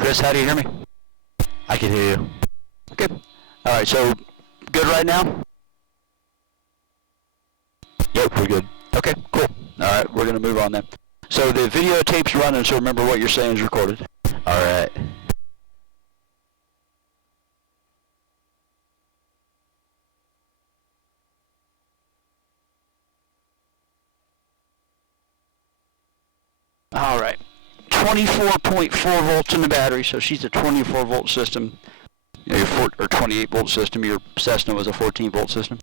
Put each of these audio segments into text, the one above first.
Chris, how do you hear me? I can hear you. Okay. All right, so good right now? Yep, we're good. Okay, cool. All right, we're going to move on then. So the videotape's running, so remember what you're saying is recorded. All right. All right. 24.4 volts in the battery, so she's a 24 volt system. You know, or 28 volt system. Your Cessna was a 14 volt system.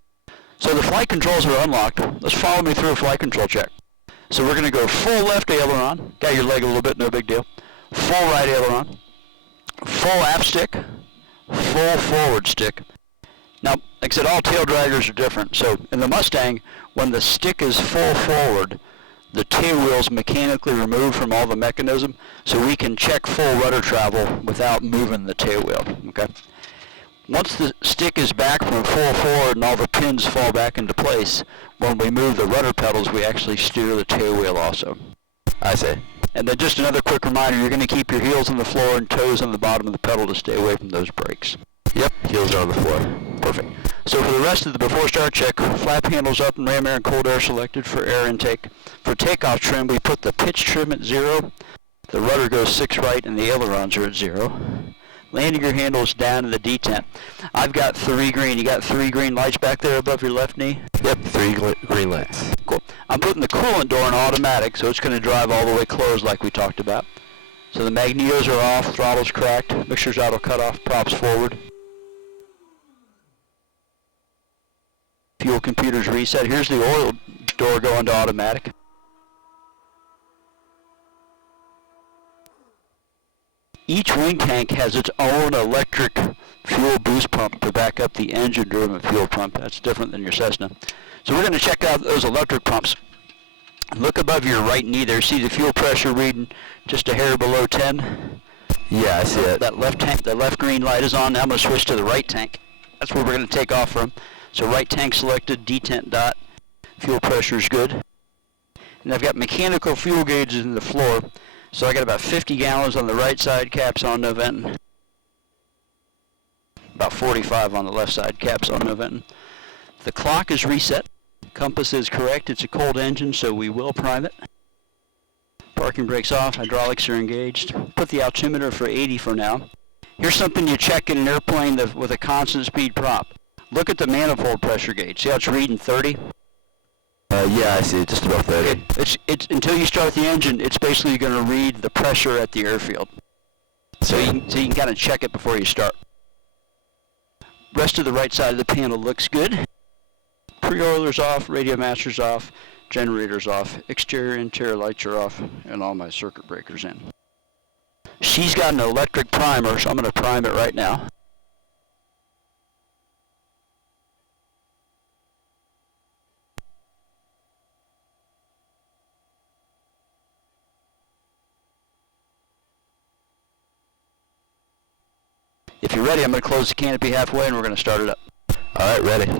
So the flight controls are unlocked. Let's follow me through a flight control check. So we're going to go full left aileron. Got your leg a little bit, no big deal. Full right aileron. Full aft stick. Full forward stick. Now, like I said, all tail draggers are different. So in the Mustang, when the stick is full forward, the tail wheel's mechanically removed from all the mechanism, so we can check full rudder travel without moving the tail wheel. Okay. Once the stick is back from full forward and all the pins fall back into place, when we move the rudder pedals, we actually steer the tail wheel also. I see. And then just another quick reminder, you're going to keep your heels on the floor and toes on the bottom of the pedal to stay away from those brakes. Yep, heels are on the floor. Perfect. So for the rest of the before start check, flap handles up and ram air and cold air selected for air intake. For takeoff trim, we put the pitch trim at 0, the rudder goes 6 right, and the ailerons are at 0. Landing gear handles down in the detent. I've got 3 green. You got 3 green lights back there above your left knee? Yep, 3 green lights. Cool. I'm putting the coolant door in automatic, so it's going to drive all the way closed like we talked about. So the magnetos are off, throttle's cracked, mixture's auto cut off, props forward. Fuel computer's reset. Here's the oil door going to automatic. Each wing tank has its own electric fuel boost pump to back up the engine-driven fuel pump. That's different than your Cessna. So we're going to check out those electric pumps. Look above your right knee there. See the fuel pressure reading just a hair below 10? Yeah, I see it. That left tank, the left green light is on. Now I'm going to switch to the right tank. That's where we're going to take off from. So right tank selected, detent dot. Fuel pressure is good. And I've got mechanical fuel gauges in the floor. So I got about 50 gallons on the right side, caps on, no venting. About 45 on the left side, caps on, no venting. The clock is reset. Compass is correct. It's a cold engine, so we will prime it. Parking brakes off. Hydraulics are engaged. Put the altimeter for 80 for now. Here's something you check in an airplane with a constant speed prop. Look at the manifold pressure gauge. See how it's reading 30? Yeah, I see it, just about 30. It's until you start the engine, it's basically going to read the pressure at the airfield. So you can kind of check it before you start. Rest of the right side of the panel looks good. Pre-oiler's off, radio master's off, generator's off, exterior interior lights are off, and all my circuit breakers in. She's got an electric primer, so I'm going to prime it right now. If you're ready, I'm going to close the canopy halfway and we're going to start it up. All right, ready.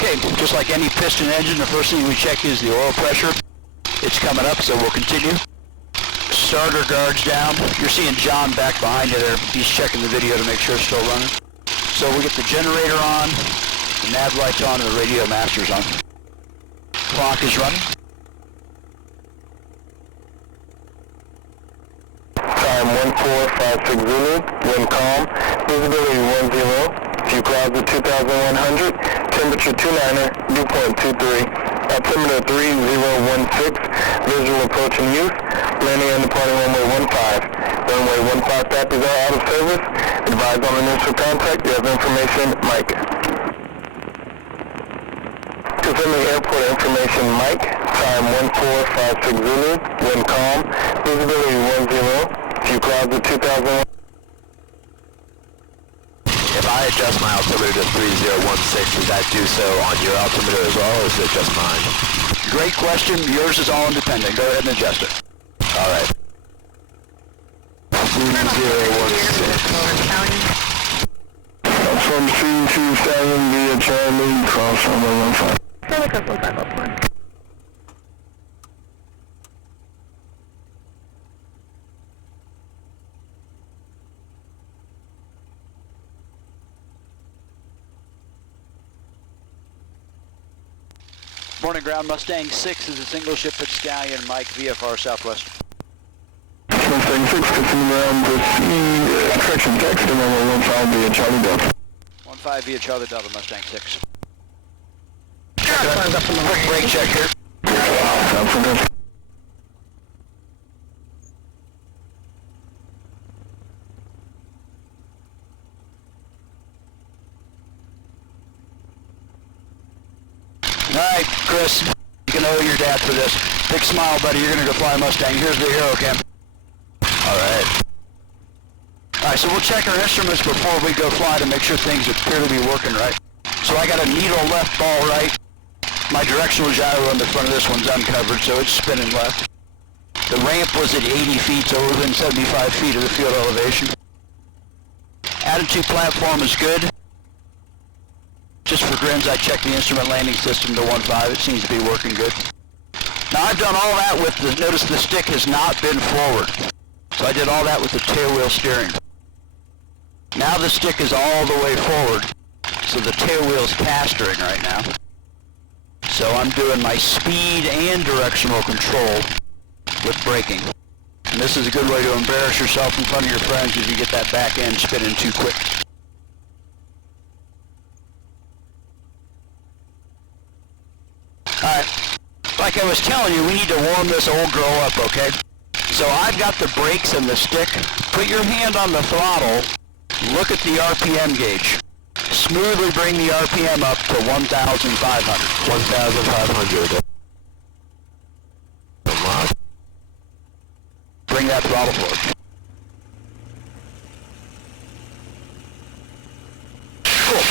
Okay, just like any piston engine, the first thing we check is the oil pressure. It's coming up, so we'll continue. Starter guards down. You're seeing John back behind you there. He's checking the video to make sure it's still running. So we get the generator on, the nav lights on, and the radio master's on. Clock is running. Time 1456 Zulu, wind calm, visibility 10, few clouds at 2,100, temperature 29er, dew point 23, altimeter 3016, visual approach in use, landing and departing runway 15. Runway 15 tappers are out of service. Advise on initial contact. You have information, Mike. Confirming airport information, Mike. Time 1456 Zulu. Wind calm. Visibility 10. Few clouds at 2,000. If I adjust my altimeter to 3016, does that do so on your altimeter as well, or is it just mine? Great question. Yours is all independent. Go ahead and adjust it. All right. 3016. from C2 Stallion via Charlie, cross runway 15. Charlie cross 15, Morning ground, Mustang 6 is a single ship at Stallion, Mike VFR Southwest. Mustang 6, continue around to see correction text and runway 15 via Charlie Delta. 15 via Charlie Delta, Mustang 6. Quick brake check here. Sounds so good. Alright, Chris, you can owe your dad for this. Big smile, buddy, you're gonna go fly a Mustang. Here's the hero cam. Alright. Alright, so we'll check our instruments before we go fly to make sure things appear to be working right. So I got a needle left, ball right. My directional gyro on the front of this one's uncovered, so it's spinning left. The ramp was at 80 feet, so we're within 75 feet of the field elevation. Attitude platform is good. Just for grins, I checked the instrument landing system to 15. It seems to be working good. Now I've done all that with the, notice the stick has not been forward. So I did all that with the tailwheel steering. Now the stick is all the way forward. So the tailwheel's castering right now. So I'm doing my speed and directional control with braking. And this is a good way to embarrass yourself in front of your friends if you get that back end spinning too quick. Alright, like I was telling you, we need to warm this old girl up, okay? So I've got the brakes and the stick. Put your hand on the throttle, look at the RPM gauge. Smoothly bring the RPM up to 1,500. 1,500. Bring that throttle forward. Cool.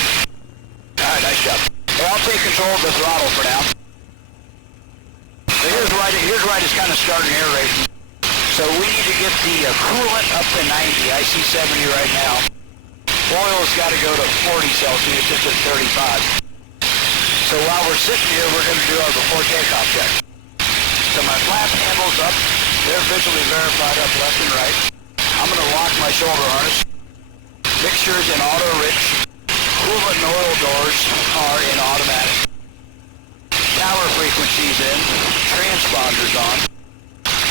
Alright, nice job. Hey, I'll take control of the throttle for now. So here's right it's kind of starting air racing. So we need to get the coolant up to 90. I see 70 right now. Oil's got to go to 40 Celsius. It's at 35. So while we're sitting here, we're going to do our before takeoff check. So my flap handle's up. They're visually verified up left and right. I'm going to lock my shoulder harness. Mixtures in auto rich. Coolant and oil doors are in automatic. Power frequencies in. Transponders on.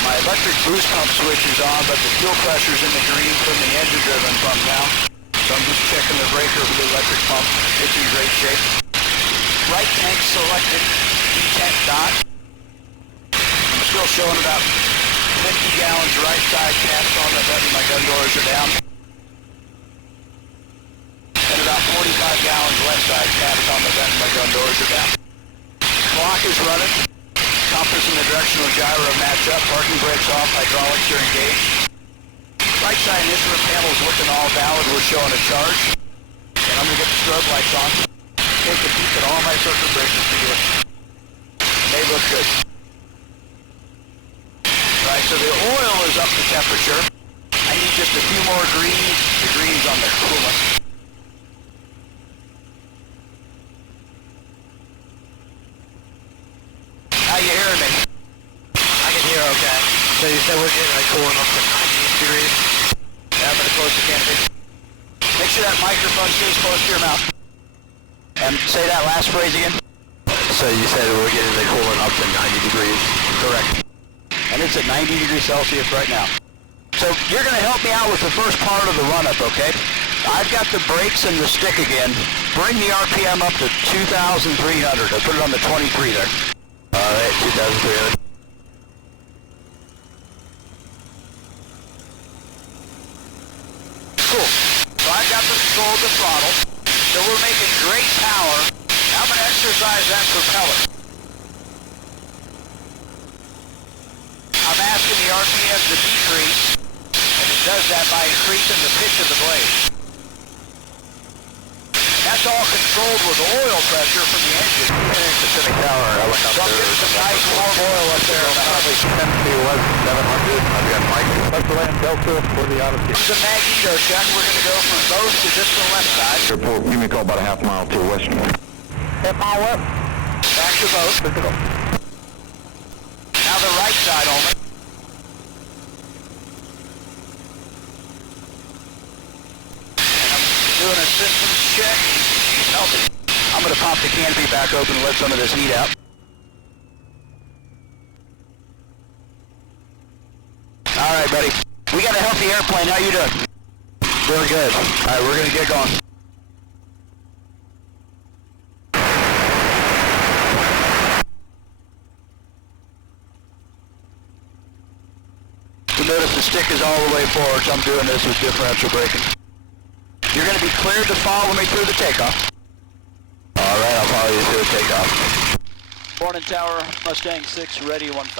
My electric boost pump switch is on, but the fuel pressure's in the green from the engine-driven pump now. So I'm just checking the breaker for the electric pump. It's in great shape. Right tank selected. D10 dot. I'm still showing about 50 gallons right side caps on the button. My gun doors are down. And about 45 gallons left side caps on the button. My gun doors are down. Clock is running. Compass and the directional gyro match up. Parking brakes off. Hydraulics are engaged. Right side instrument panel's looking all valid. We're showing a charge. And I'm going to get the strobe lights on. Take a peek at all my circuit breakers here. They look good. Right, so the oil is up to temperature. I need just a few more degrees on the coolant. How you hearing me? I can hear okay. So you said we're getting like cooling up to 90 degrees? Yeah, I'm gonna close the canopy. Make sure that microphone stays close to your mouth. And say that last phrase again. So you said we're getting the coolant up to 90 degrees? Correct. And it's at 90 degrees Celsius right now. So you're gonna help me out with the first part of the run-up, okay? I've got the brakes and the stick again. Bring the RPM up to 2,300. I put it on the 23 there. Alright, 2,300. Cool. So I've got the control of the throttle. So we're making great power. Now I'm going to exercise that propeller. I'm asking the RPM to decrease, and it does that by increasing the pitch of the blade. That's all controlled with oil pressure from the engine. Pacific Tower, So I'm getting some nice warm oil up there. Probably 10 feet away. Northwest 700. I've got Mike. That's Land Delta for the Odyssey. This is a Magneto check. We're going to go from both to just the left side. Airport, give me a call about a half mile to the west. Half mile up. Back to both. Now the right side only. And I'm doing a systems check. Healthy. I'm going to pop the canopy back open and let some of this heat out. All right, buddy. We got a healthy airplane. How you doing? Doing good. All right, we're going to get going. You'll notice the stick is all the way forward, so I'm doing this with differential braking. You're going to be cleared to follow me through the takeoff. All right, I'll follow you through the takeoff. Morning Tower, Mustang 6, ready 15.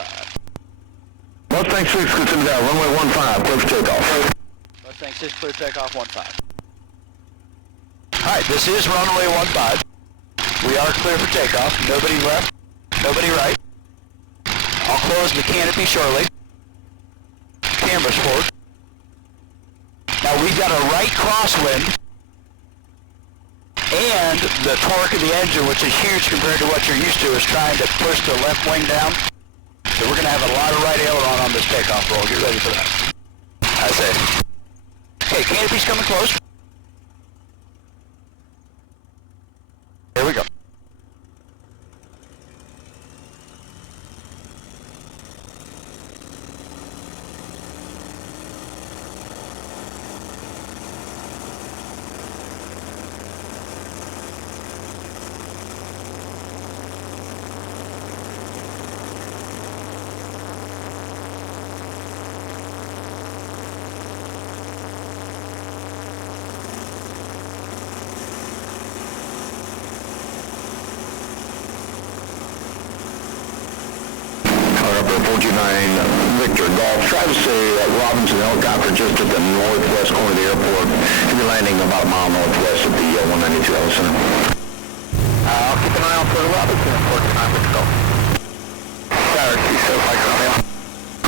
Mustang 6, consider that, runway 15, close takeoff. Mustang 6, clear takeoff 15. Alright, this is runway 15. We are clear for takeoff. Nobody left, nobody right. I'll close the canopy shortly. Cameras forward. Now we've got a right crosswind and the torque of the engine, which is huge compared to what you're used to, is trying to push the left wing down. So we're going to have a lot of right aileron on this takeoff roll. Get ready for that. I say. Okay, canopy's coming close. Here we go. Victor Golf, try to say Robinson helicopter just at the northwest corner of the airport. You're landing about a mile northwest of the 192 Ellison. I'll keep an eye out for the Robinson Airport tonight. Let's go. Tower 27 Mike Romeo.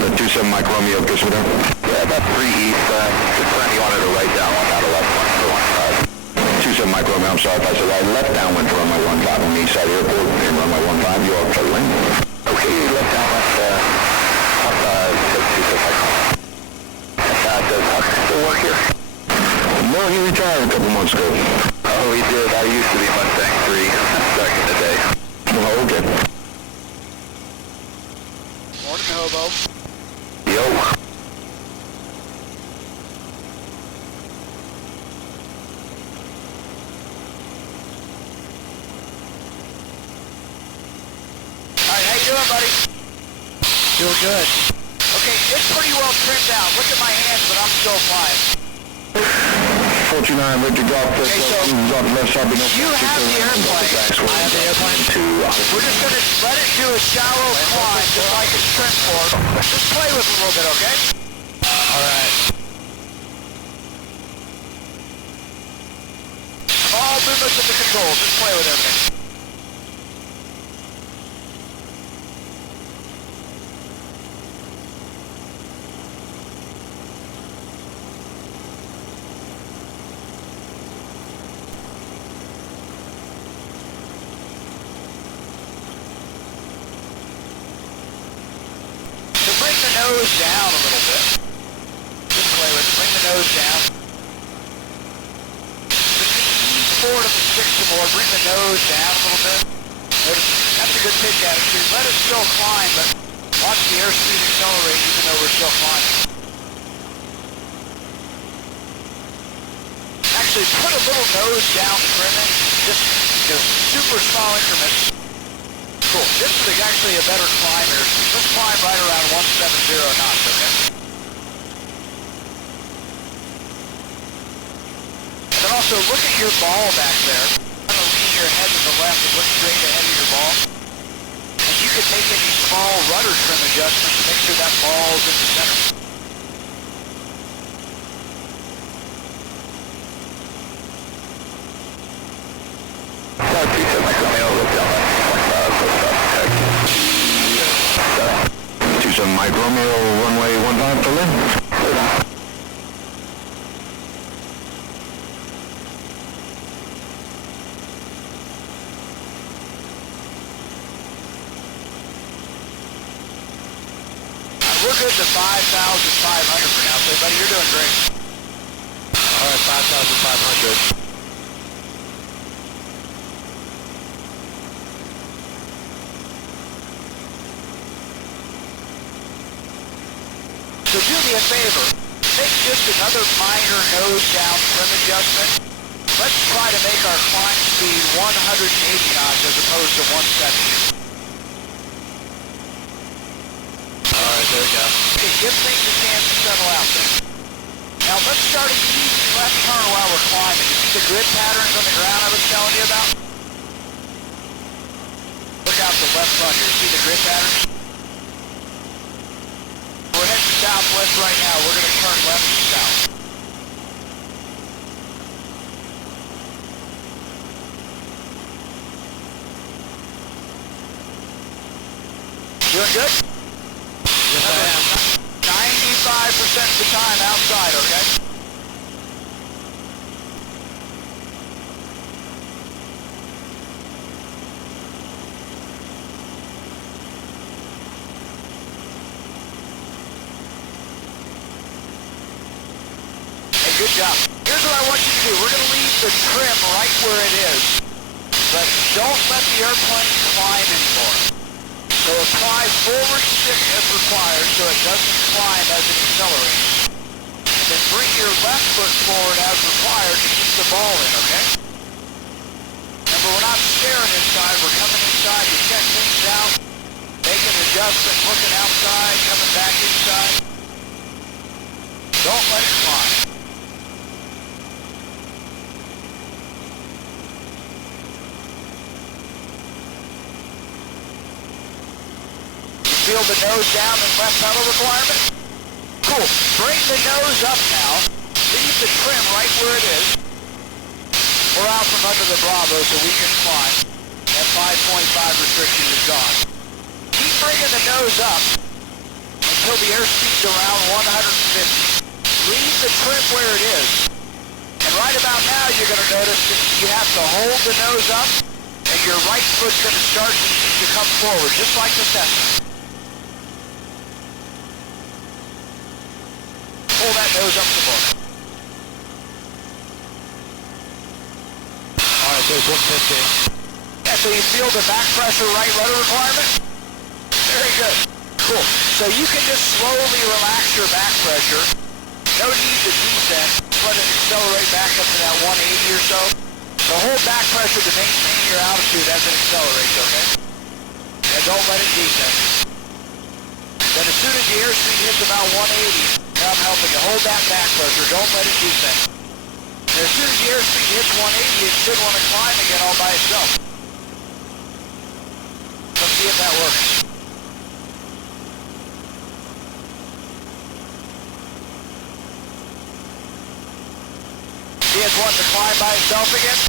The 27 Mike Romeo, kiss with him. Yeah, about 3 east. Just plan you wanted to write down one out of left one for 15. 27 Mike Romeo, I'm sorry if I said I left downwind for runway 15 on the east side of the airport and runway 15, you are clear lane. Okay, left downwind. Still work here? No, he retired a couple months ago. Oh, he did. I used to be Mustang 3 back in the day. Oh, okay. Morning, Hobo. Yo. Alright, how you doing, buddy? Doing good. Okay, it's pretty well trimmed out. Look at my hands, but I'm still flying. 49 Victor Golf, Okay, so left side, you have the airplane. I have the airplane. We're just going to let it do a shallow climb, just like it's trimmed for. Just play with it a little bit, okay? Alright. Small movements of the controls. Just play with everything. Nose down a little bit. Just play with it. Bring the nose down. Ease forward of the stick some more. Bring the nose down a little bit. Notice, that's a good pitch attitude. Let it still climb, but watch the airspeed accelerate even though we're still climbing. Actually, put a little nose down trimming. Just super small increments. Cool. This is actually a better climb here. Let's climb right around 170 knots, okay? And then also look at your ball back there. Kind of lean your head to the left and look straight ahead of your ball. And you can make any small rudder trim adjustments to make sure that ball's in the center. Mike Romeo, runway 15 for Lynn. We're good to 5,500 for now, so buddy, you're doing great. Alright, 5,500. So do me a favor, make just another minor nose down trim adjustment. Let's try to make our climb speed 180 knots as opposed to 170. Alright, there we go. Okay, give things a chance to settle out there. Now let's start a easy left turn while we're climbing. You see the grid patterns on the ground I was telling you about? Look out the left front here. See the grid patterns? We're heading southwest right now. We're going to turn left and south. Doing good? Yes, I am. 95% of the time outside, okay? Hey, good job. Here's what I want you to do. We're going to leave the trim right where it is, but don't let the airplane climb anymore. So apply forward stick as required so it doesn't climb as it accelerates. And then bring your left foot forward as required to keep the ball in, okay? Remember, we're not staring inside, we're coming inside to check things out, making adjustments, looking outside, coming back inside. Don't let it climb. Feel the nose down and left pedal requirement? Cool. Bring the nose up now. Leave the trim right where it is. We're out from under the Bravo so we can climb. That 5.5 restriction is gone. Keep bringing the nose up until the airspeed's around 150. Leave the trim where it is. And right about now you're going to notice that you have to hold the nose up and your right foot's going to start to come forward, just like the Cessna. Pull that nose up the board. Alright, there's 150. Yeah, so you feel the back pressure right rudder requirement? Very good. Cool. So you can just slowly relax your back pressure. No need to descend. Just let it accelerate back up to that 180 or so. So hold back pressure to maintain your altitude as it accelerates, okay? Yeah, don't let it descend. Then as soon as the airspeed hits about 180, I'm helping you. Hold that back pressure. Don't let it descend. And as soon as the airspeed hits 180, it should want to climb again all by itself. Let's see if that works. See it's wanting to climb by itself again?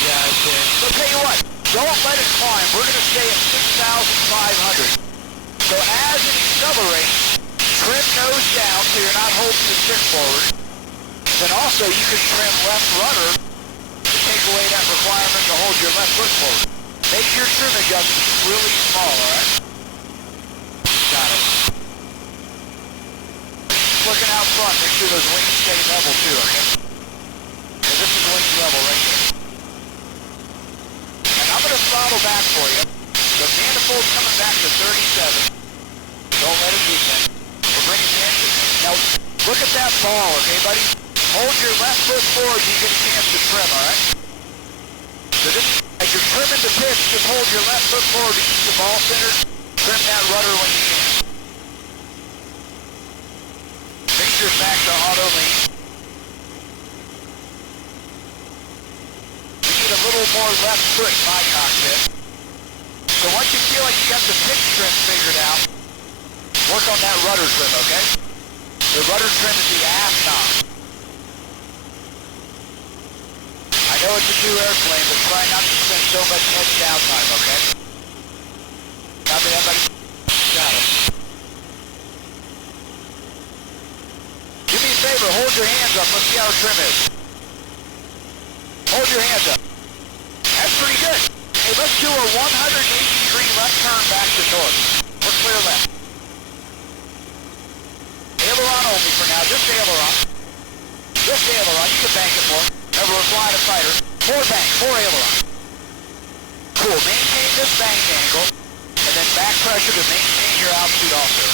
Yeah, I see. So tell you what, don't let it climb. We're going to stay at 6,500. So as it accelerates, trim nose down so you're not holding the stick forward. Then also you can trim left rudder to take away that requirement to hold your left foot forward. Make your trim adjustments really small, alright? Got it. Looking out front, make sure those wings stay level too, okay? So this is wing level right here. And I'm going to throttle back for you. The manifold's coming back to 37. Don't let it descend. We're bringing the engine. Now, look at that ball, okay, buddy? Hold your left foot forward, you get a chance to trim, alright? So just, as you're trimming the pitch, just hold your left foot forward to keep the ball centered. Trim that rudder when you can. Mixture's back to auto lean. We need a little more left foot in my cockpit. So once you feel like you got the pitch trim figured out, work on that rudder trim, okay? The rudder trim is the aft knob. I know it's a new airplane, but try not to spend so much head downtime, okay? Copy that, buddy? Got it. favor, hold your hands up. Let's see how our trim is. Hold your hands up. That's pretty good. Hey, let's do a 180-degree left turn back to north. We're clear left. Aileron only for now, just aileron. Just aileron, you can bank it more. Remember, we're flying a fighter. More bank, more aileron. Cool, maintain this bank angle, and then back pressure to maintain your altitude also.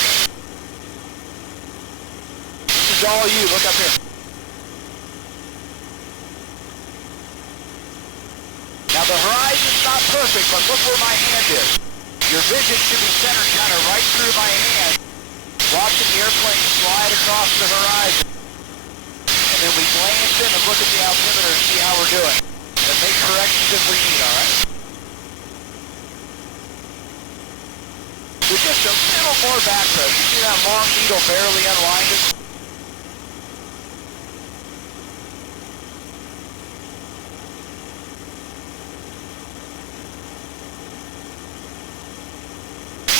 This is all you, look up here. Now the horizon's not perfect, but look where my hand is. Your vision should be centered kind of right through my hand, watching the airplane slide across the horizon. And then we glance in and look at the altimeter and see how we're doing. And make corrections if we need, all right? With just a little more back pressure. You see that long needle barely unwinding?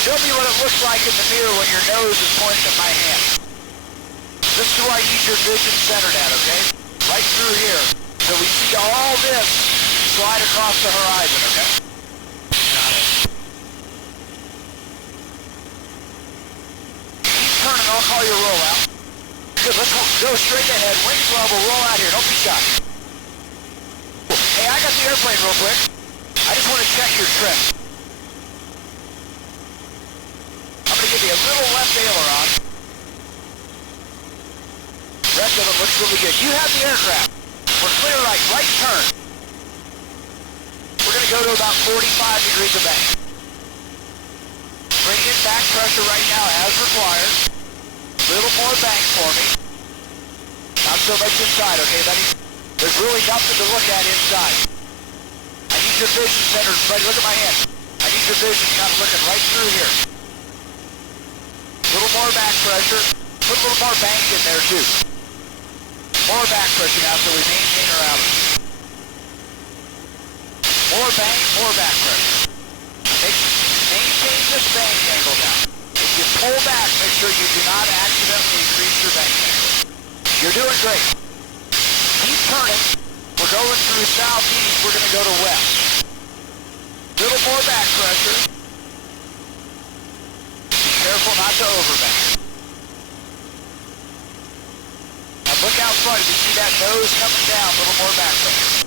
Show me what it looks like in the mirror when your nose is pointing at my hand. This is where I need your vision centered at, okay? Right through here. So we see all this slide across the horizon, okay? Got it. Keep turning, I'll call your rollout. Good, let's go straight ahead. Wings level, roll out here, don't be shy. Hey, I got the airplane real quick. I just want to check your trim. I'm going to give you a little left aileron. Rest of it looks really good. You have the aircraft. We're clear right turn. We're going to go to about 45 degrees of bank. Bring in back pressure right now as required. A little more bank for me. Not so much inside, okay, buddy? There's really nothing to look at inside. I need your vision centered. Buddy, look at my hand. I need your vision kind of looking right through here. A little more back pressure. Put a little more bank in there, too. More back pressure now so we maintain our altitude. More bank, more back pressure. Maintain this bank angle now. If you pull back, make sure you do not accidentally increase your bank angle. You're doing great. Keep turning. We're going through southeast. We're going to go to west. Little more back pressure. Be careful not to overbank. Look out front, you see that nose coming down, a little more back pressure.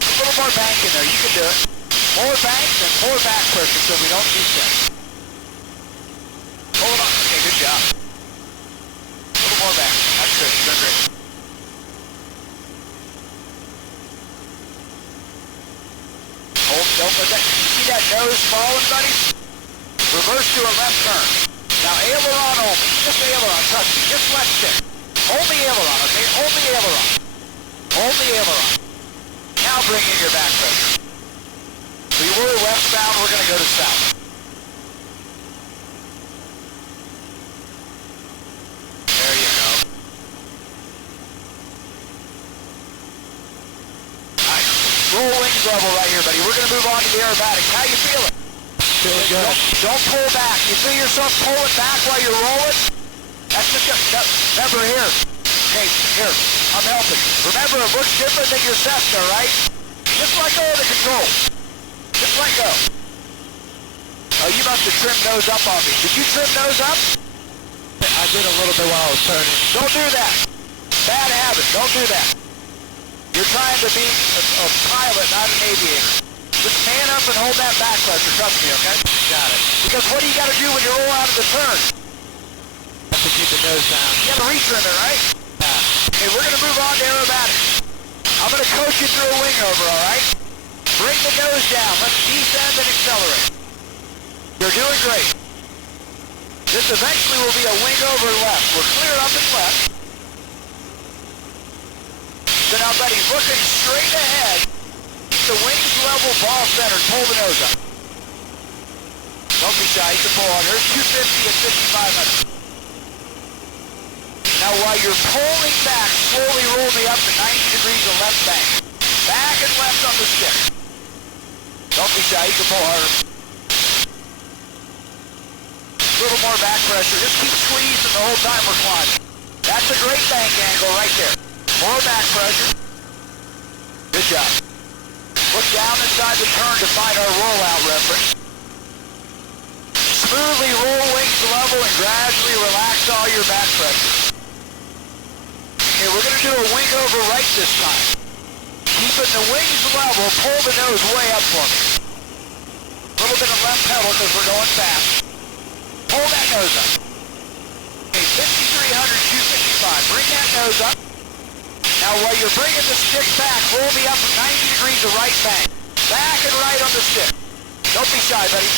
A little more bank in there, you can do it. More bank and more back pressure so we don't descend. Hold on, okay, good job. A little more back, that's good, you're doing great. Hold, don't let that, you see that nose falling, buddy? Reverse to a left turn. Now aileron only, just aileron, trust me, just left stick. Only aileron, okay? Only aileron. Only aileron. Now bring in your back pressure. We were westbound, we're going to go to south. There you go. Nice. Roll wings level right here, buddy. We're going to move on to the aerobatics. How you feeling? Feeling good. Don't pull back. You feel yourself pulling back while you're rolling? That's just remember here. Okay, here. I'm helping. Remember, it looks different than your Cessna, right? Just let go of the controls. Just let go. Oh, you must have trimmed nose up on me. Did you trim nose up? I did a little bit while I was turning. Don't do that. Bad habit. Don't do that. You're trying to be a pilot, not an aviator. Just man up and hold that back pressure, trust me, okay? Got it. Because what do you got to do when you roll out of the turn? Have to keep the nose down. You got to retrim it, right? Okay, we're going to move on to aerobatics. I'm going to coach you through a wing over, all right? Bring the nose down. Let's descend and accelerate. You're doing great. This eventually will be a wing over left. We're clear up and left. So now, buddy, looking straight ahead. The wings level, ball center, pull the nose up. Don't be shy, you can pull on. Here's 250 and 5500. Now while you're pulling back, slowly roll me up to 90 degrees of left bank. Back and left on the stick. Don't be shy, you can pull harder. little more back pressure. Just keep squeezing the whole time we're climbing. That's a great bank angle right there. More back pressure. Good job. Look down inside the turn to find our rollout reference. Smoothly roll wings level and gradually relax all your back pressure. Okay, we're going to do a wing over right this time. Keeping the wings level, pull the nose way up for me. A little bit of left pedal because we're going fast. Pull that nose up. Okay, 5,300, 255. Bring that nose up. Now while you're bringing the stick back, roll me up 90 degrees to right bank. Back and right on the stick. Don't be shy, buddy.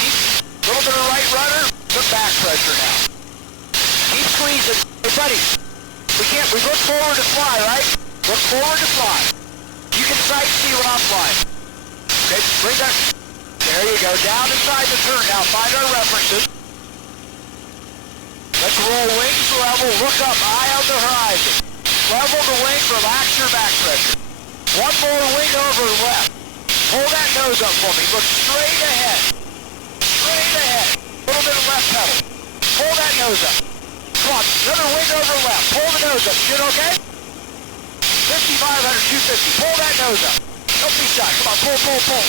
A little bit of right rudder, some back pressure now. Keep squeezing. Hey, buddy, we look forward to fly, right? Look forward to fly. You can sight see when I'm flying. Okay, bring that. There you go. Down inside the turn now. Find our references. Let's roll wings level. Look up. Eye on the horizon. Level the wing. Relax your back pressure. One more wing over left. Pull that nose up for me. Look straight ahead. Straight ahead. A little bit of left pedal. Pull that nose up. Come on. Another wing over left. Pull the nose up. You okay? 5,500, 250. Pull that nose up. Don't be shy. Come on, pull.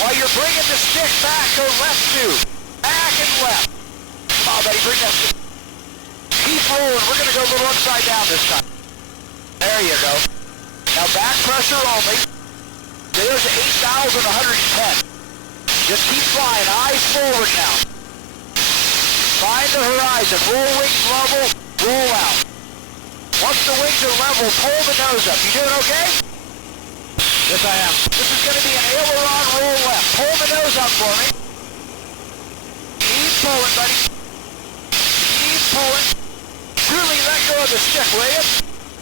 While you're bringing the stick back, go left two. Back and left. Come on, buddy, bring that stick. Keep rolling. We're going to go a little upside down this time. There you go. Now back pressure only. There's 8,110. Just keep flying. Eyes forward now. Find the horizon. Roll wings level. Roll out. Once the wings are level, pull the nose up. You doing okay? Yes, I am. This is going to be an aileron roll left. Pull the nose up for me. Keep pulling, buddy. Keep pulling. Truly let go of the stick, will you?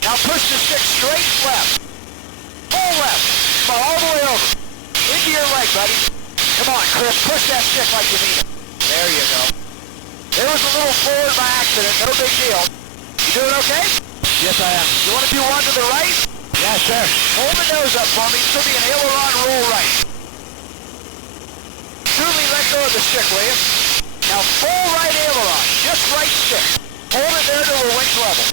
Now push the stick straight left. Pull left. Come on, all the way over. Into your leg, buddy. Come on, Chris. Push that stick like you mean it. There you go. There was a little forward by accident. No big deal. You doing okay? Yes, I am. You want to do one to the right? Yeah, sure. Hold the nose up for me. This will be an aileron roll right. Truly let go of the stick, will you? Now full right aileron. Just right stick. Hold it there till the wings level.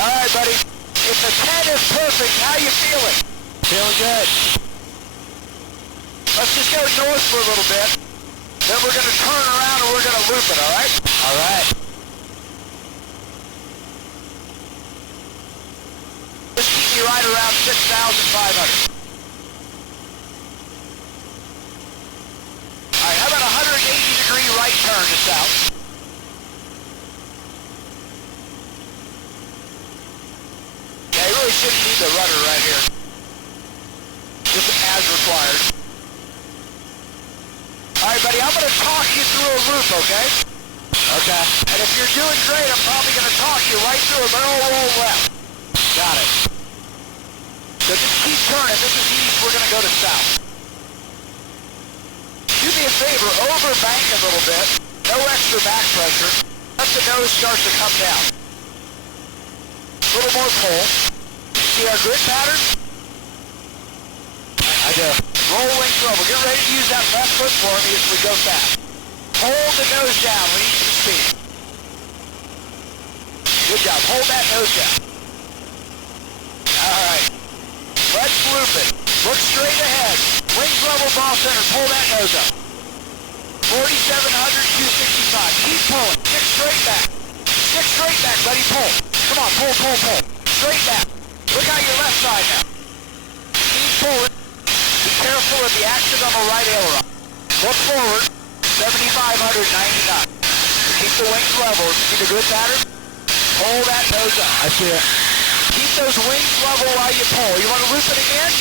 All right, buddy. If the 10 is perfect, how you feeling? Feeling good. Let's just go north for a little bit. Then we're going to turn around and we're going to loop it, all right? All right. Just keep me right around 6,500. All right, how about 180-degree right turn to south? Yeah, you really shouldn't need the rudder right here. Just as required. All right, buddy, I'm going to talk you through a loop, okay? Okay. And if you're doing great, I'm probably going to talk you right through a barrel roll left. Got it. So just keep turning. This is east. We're going to go to south. Do me a favor. Overbank a little bit. No extra back pressure. Let the nose start to come down. A little more pull. See our grid pattern? I do. Roll wings level. Get ready to use that left foot for me as we go fast. Hold the nose down. Release the speed. Good job. Hold that nose down. All right. Let's loop it. Look straight ahead. Wings level, ball center. Pull that nose up. 4,700, 265. Keep pulling. Stick straight back. Stick straight back, buddy. Pull. Come on. Pull. Straight back. Look out your left side now. Keep pulling. Be careful of the accidental right aileron. Look forward, 7,599. Keep the wings level. See the good pattern? Pull that nose up. I see it. Keep those wings level while you pull. You want to loop it again?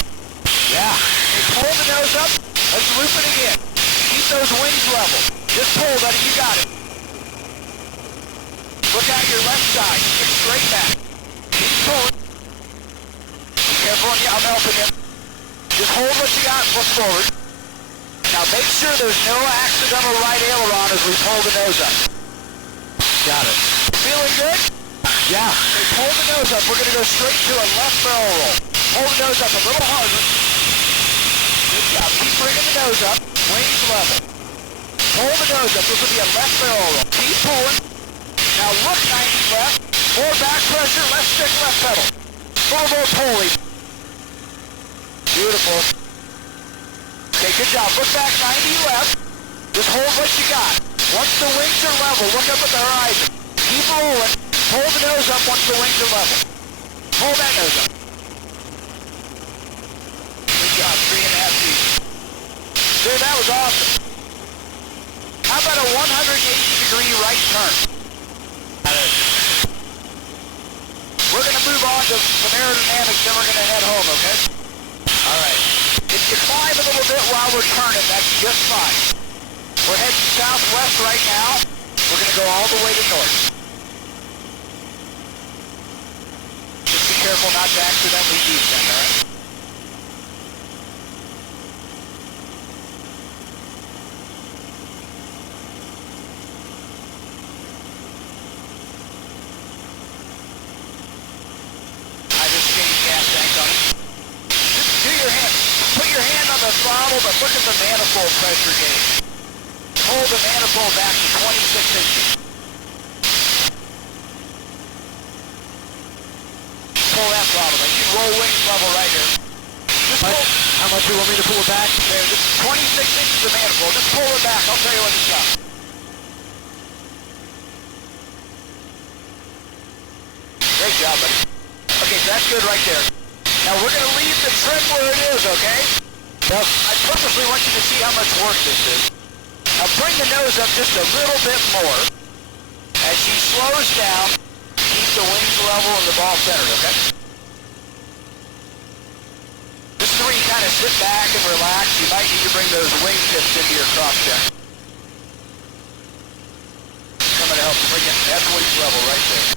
Yeah. You pull the nose up. Let's loop it again. Keep those wings level. Just pull, buddy. You got it. Look out your left side. Stick straight back. Keep pulling. Be careful on you. I'm helping you. Just hold what you got and look forward. Now make sure there's no accidental right aileron as we pull the nose up. Got it. Feeling good? Yeah. Okay, pull the nose up. We're going to go straight to a left barrel roll. Hold the nose up a little harder. Good job. Keep bringing the nose up. Wings level. Hold the nose up. This will be a left barrel roll. Keep pulling. Now look 90 left. More back pressure. Left stick, left pedal. A little more pulling. Beautiful. Okay, good job. Look back 90 left. Just hold what you got. Once the wings are level, look up at the horizon. Keep rolling. Hold the nose up once the wings are level. Hold that nose up. Good job. 3.5 feet. Dude, that was awesome. How about a 180-degree right turn? We're going to move on to some aerodynamics, then we're going to head home, okay? All right. If you climb a little bit while we're turning, that's just fine. We're heading southwest right now. We're going to go all the way to north. Just be careful not to accidentally descend, all right? I just changed gas tank on it. Just do your hand. Put your hand on the throttle, but look at the manifold pressure gauge. Hold the manifold back to 26 inches. Pull that throttle back. You can roll wings level right here. Just pull. How much do you want me to pull it back? There, just 26 inches of manifold. Just pull it back. I'll tell you when to stop. Great job, buddy. Okay, so that's good right there. Now we're going to leave the trim where it is, okay? Yep. I purposely want you to see how much work this is. Now bring the nose up just a little bit more. As she slows down, keep the wings level and the ball centered, okay? This is where you kind of sit back and relax. You might need to bring those wing tips into your cross check. Coming to help you bring that wings level right there.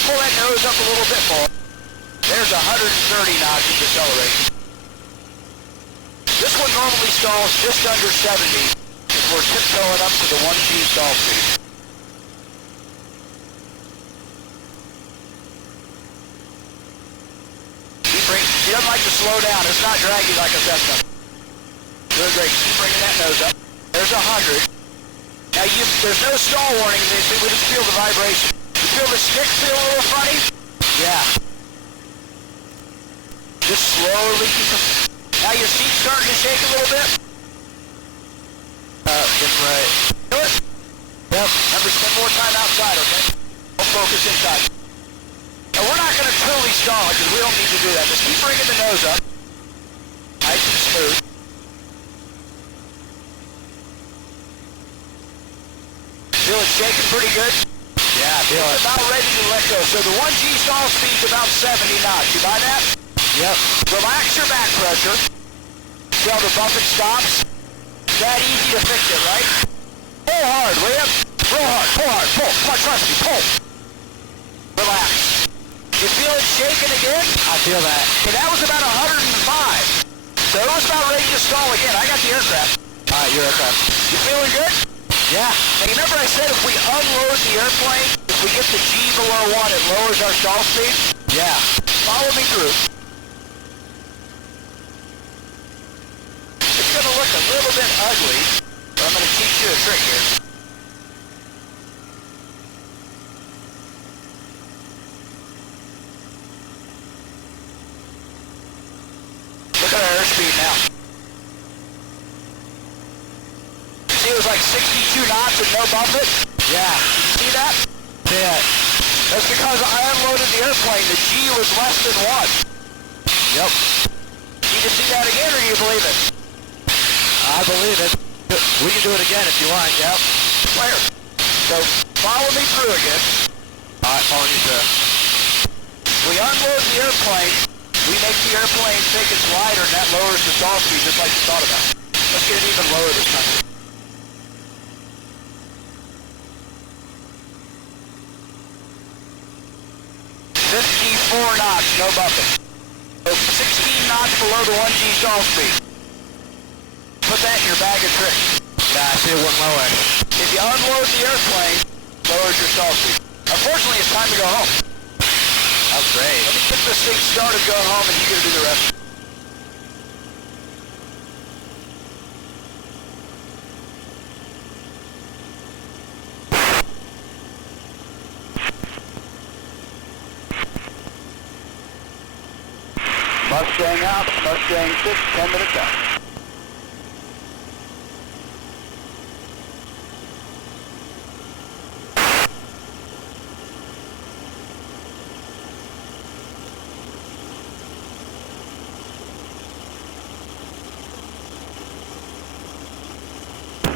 Pull that nose up a little bit more. There's 130 knots of deceleration. This one normally stalls just under 70, because we're tiptoeing up to the 1G stall speed. She doesn't like to slow down. It's not draggy like a Cessna. Doing great. Keep bringing that nose up. There's 100. Now there's no stall warning. We just feel the vibration. You feel the stick feel a little funny? Yeah. Just slowly keep it. Now your seat's starting to shake a little bit. Getting right. Do it. Yep. Remember, spend more time outside, okay? Don't focus inside. Now we're not going to truly stall it because we don't need to do that. Just keep bringing the nose up. Nice and smooth. Feel it shaking pretty good? Yeah, I feel it. It's about ready to let go. So the 1G stall speed's about 70 knots. You buy that? Yep. Relax your back pressure. See how the bumping stops? That easy to fix it, right? Pull hard, will you? Real hard, pull hard, pull. Come on, trust me, pull. Relax. You feel it shaking again? I feel that. Okay, that was about 105. So it was about ready to stall again. I got the aircraft. All right, your aircraft. You feeling good? Yeah. Now, you remember I said if we unload the airplane, if we get the G below 1, it lowers our stall speed? Yeah. Follow me through. It's going to look a little bit ugly, but I'm going to teach you a trick here. Look at our airspeed now. See, it was like 62 knots and no bump it? Yeah. Did you see that? Yeah. That's because I unloaded the airplane. The G was less than 1. Yep. Need to see that again, or do you believe it? I believe it. We can do it again if you want, yep. Clear. So, follow me through again. Alright, following you through. We unload the airplane. We make the airplane think it's lighter, and that lowers the stall speed just like you thought about. Let's get it even lower this time. 54 knots, no bumping. So 16 knots below the 1G stall speed. Put that in your bag of tricks. Yeah, I see it went lower. If you unload the airplane, lowers your stall speed. Unfortunately, it's time to go home. That's great. Let me get this thing started, going home, and you're going to do the rest. Mustang out, Mustang 6, 10 minutes out.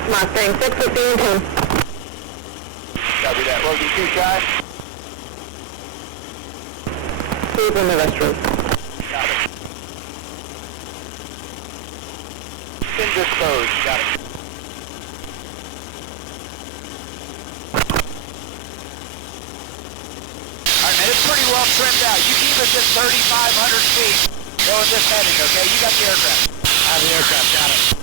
Mustang 6, 15, 10. Copy that. Logan 2 shy. Who's in the restroom? Got it. Indisposed. Got it. Alright, man, it's pretty well trimmed out. You keep us at 3,500 feet going this heading, okay? You got the aircraft. I have the aircraft, got it.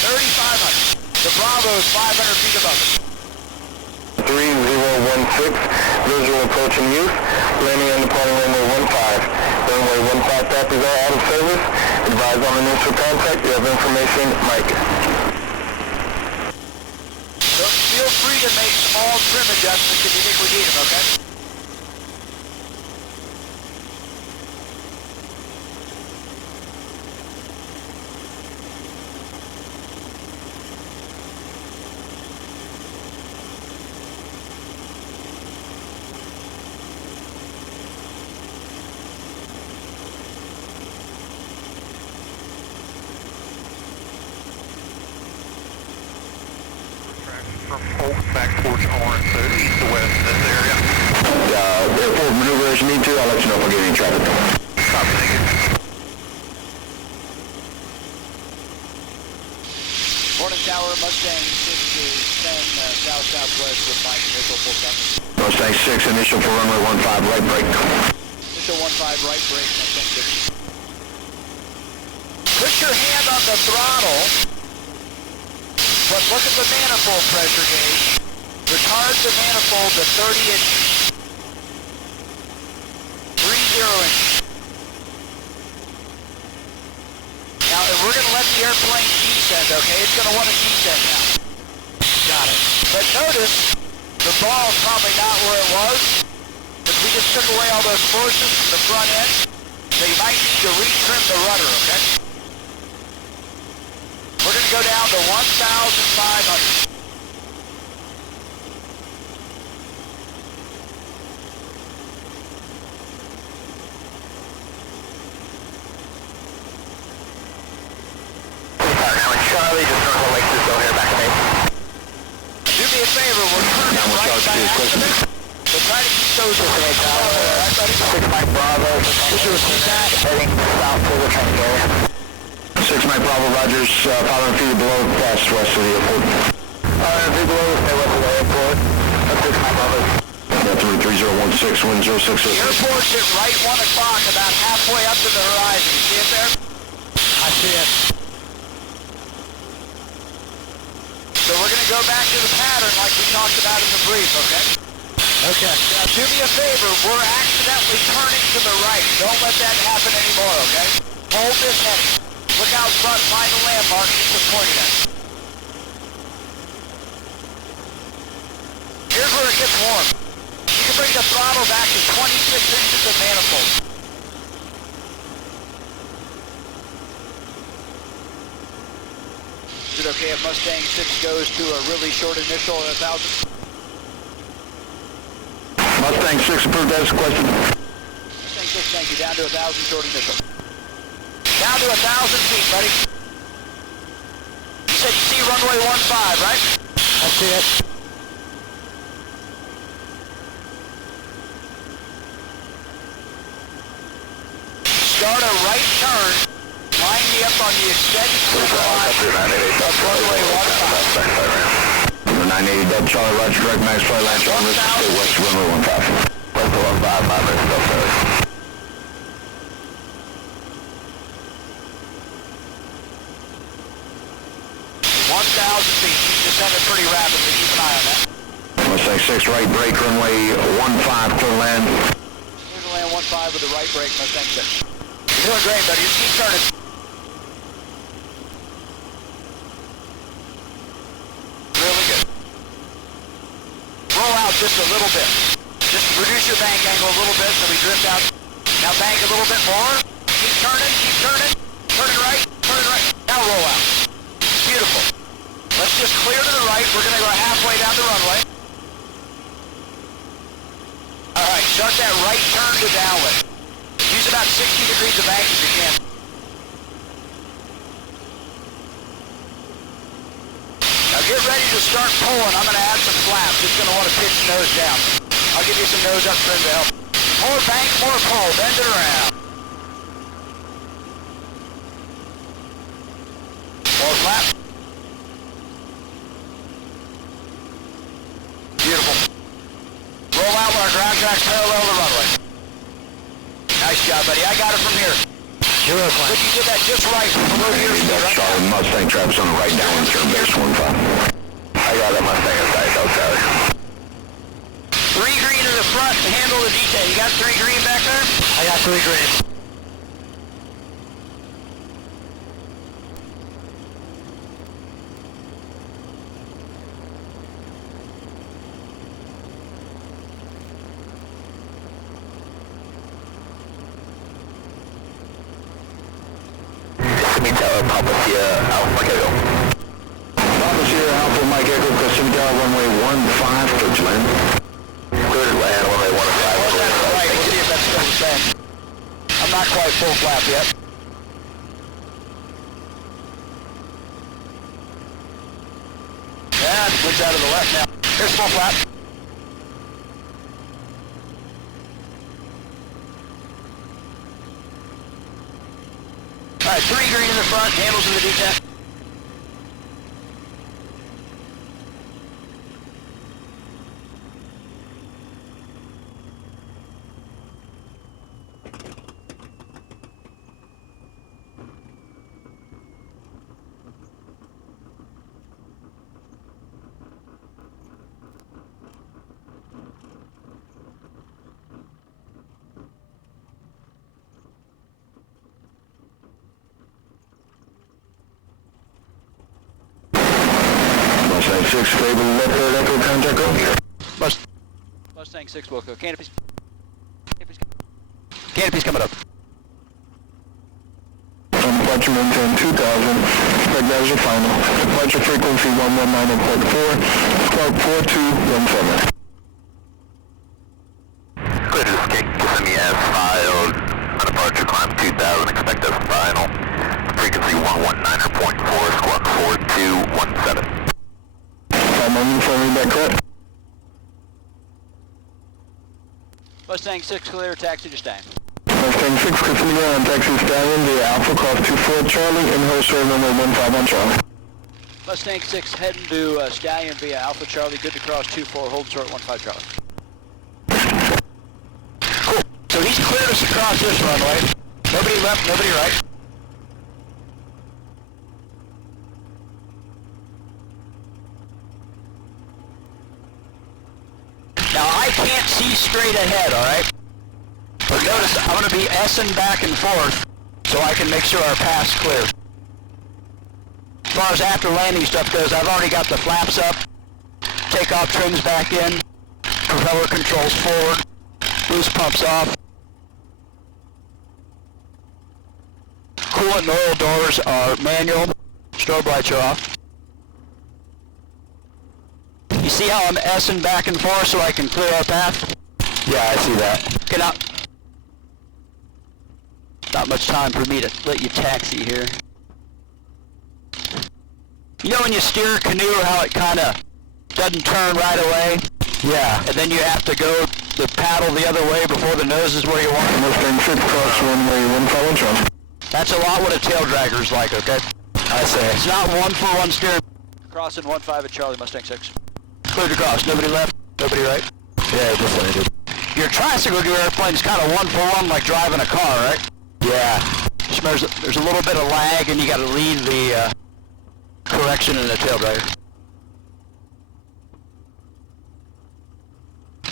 3,500. The Bravo is 500 feet above us. 3016, visual approaching youth, landing on departing runway 15. Runway 15 taxis are out of service. Advise on the news for contact. You have information, Mike. So feel free to make small trim adjustments if you think we need them, okay? From Polk back towards Orange, so east to west in this area. Airport maneuver as you need to. I'll let you know if I get any traffic. Copy, thank you. Morning Tower, Mustang 6 is 10 south-southwest with Mike, initial full stop. Mustang 6, initial for runway 15, right brake. Initial 15, right brake, Mustang 6. Put your hand on the throttle, but look at the manifold pressure gauge. Retard the manifold to 30 inches. 30 inches. Now, if we're going to let the airplane descend, okay? It's going to want to descend now. Got it. But notice, the ball's probably not where it was. If we just took away all those forces from the front end, they might need to retrim the rudder, okay? We're going to go down to 1,500. Charlie, just north of Lake Cisco here, back to me. Do me a favor, we're turning right by accident, so try to keep those okay, Tower. Alright, buddy? 6 Mike Bravo. Could you repeat that? Heading south to the training area. 6 Mike Bravo, Rogers, 500 feet below, west of the airport. 500 feet below, stay west of the airport. That's 6 Mike Bravo. Yeah, 3016, wind 066. The airport's at right 1 o'clock, about halfway up to the horizon. You see it there? I see it. So we're going to go back to the pattern like we talked about in the brief, okay? Okay. Now do me a favor, we're accidentally turning to the right. Don't let that happen anymore, okay? Hold this heading. Look out front, find the landmark, keep us pointed at. Here's where it gets warm. You can bring the throttle back to 26 inches of manifold. Is it okay if Mustang 6 goes to a really short initial at 1,000? Mustang 6 approved, that's a question. Mustang 6, thank you. Down to 1,000 short initial. Down to 1,000 feet, buddy. You said you see runway 15, right? I see it. Start a right turn. Line me up on the extended center line of runway 15. 980 Delta Charlie, Roger, direct max flight line, Charlie, stay west of runway 15. West of 15, 5 minutes, still service. 1,000 feet. Keep descending pretty rapidly. Keep an eye on that. Mustang 6, right brake, runway 15, clear land. Clear to land 15 with the right brake, Mustang 6. You're doing great, buddy. Just keep turning. Really good. Roll out just a little bit. Just reduce your bank angle a little bit so we drift out. Now bank a little bit more. Keep turning, keep turning. Turn it right, turn it right. Now roll out. Beautiful. Let's just clear to the right. We're going to go halfway down the runway. All right, start that right turn to downwind. Use about 60 degrees of bank if you can. Now get ready to start pulling. I'm going to add some flaps. It's going to want to pitch nose down. I'll give you some nose up trim to help. More bank, more pull. Bend it around. More flap. Beautiful. Roll out while our ground track's parallel to the runway. Nice job, buddy. I got it from here. Zero climb. But you did that just right. Below your speed, right? Charlie, Mustang traps on the right downwind, turn base 15. I got that Mustang inside, South Charlie. 3 green in the front to handle the detail. You got 3 green back there? I got 3 green. Papa Sierra Alpha Echo. Papa Sierra Alpha Mike Echo, Kissimmee Tower, runway 15, clear to land. Clear to land, runway 15. Hold that to the right. We'll see if that's still the same. I'm not quite full flap yet. Yeah, switch out of the left now. Here's full flap. All right, 3 green in the front, handles in the detent. Mustang 6, stable left third echo, contact go. Mustang 6 Wilco. Canopy's coming up. Departure maintain 2000, expect that as your final. Departure frequency 119.4, squawk 4217. Clear to escape, Kissimmee as filed. On departure, climb 2000, expect us final. Frequency 119.4, squawk 4217. 5 moments for me back correct. Mustang 6 clear, taxi to Stang. Mustang 6, Kissimmee ground, taxi Stallion via Alpha, cross 24 Charlie, in host serve number 15 on Charlie. Mustang 6 heading to Stallion via Alpha Charlie, good to cross 24, hold short 15 Charlie. Cool. So he's cleared us across this runway. Nobody left, nobody right. Now I can't see straight ahead, alright? But notice I'm going to be S-ing back and forth so I can make sure our path's clear. As far as after landing stuff goes, I've already got the flaps up, takeoff trims back in, propeller controls forward, boost pumps off. Coolant and oil doors are manual, strobe lights are off. You see how I'm S-ing back and forth so I can clear our path? Yeah, I see that. Get out. Not much time for me to let you taxi here. You know when you steer a canoe how it kind of doesn't turn right away? Yeah. And then you have to go the paddle the other way before the nose is where you want it? Mustang 6, cross runway 15 Charlie. That's a lot what a tail dragger's like, okay? I say. It's not 1-for-1 steering. Crossing 15 at Charlie, Mustang 6. Cleared across. Nobody left, nobody right. Yeah, just landed. Your tricycle gear airplane's kind of 1-for-1 like driving a car, right? Yeah. There's a little bit of lag and you got to lead the correction in the tail dragger.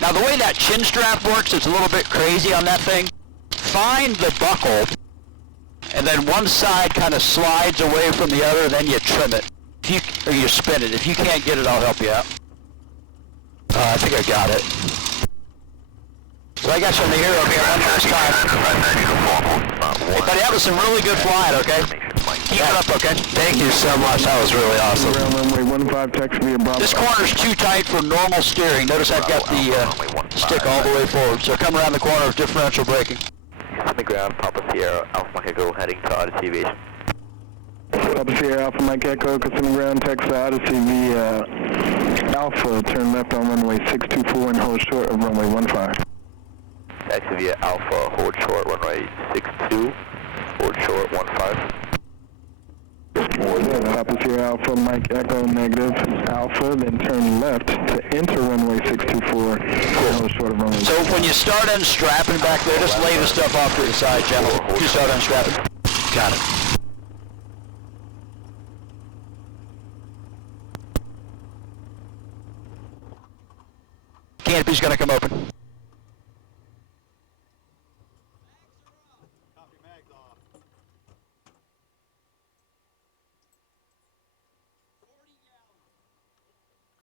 Now the way that chin strap works, it's a little bit crazy on that thing. Find the buckle, and then one side kind of slides away from the other, then you trim it. Or you spin it. If you can't get it, I'll help you out. I think I got it. So I got you on the hero here one last time. Hey buddy, that was some really good flying, okay? Keep it up, okay? Thank you so much. That was really awesome. Runway 15, text via Bravo. This corner's too tight for normal steering. Notice I've got the stick all the way forward. So come around the corner with differential braking. On the ground, Papa Sierra, Alpha Mike Echo, heading to Odyssey Aviation. Papa Sierra, Alpha Mike Echo, Casino Ground, text Odyssey via Alpha, turn left on runway 624 and hold short of runway 15. Taxi via Alpha, hold short, runway 62, hold short, 15. Papa Sierra Alpha, Mike Echo, negative, Alpha, then turn left to enter runway 624, and hold short of runway. So when you start unstrapping back there, just lay the stuff off to the side, gentlemen. You start unstrapping. Got it. Canopy's gonna come open.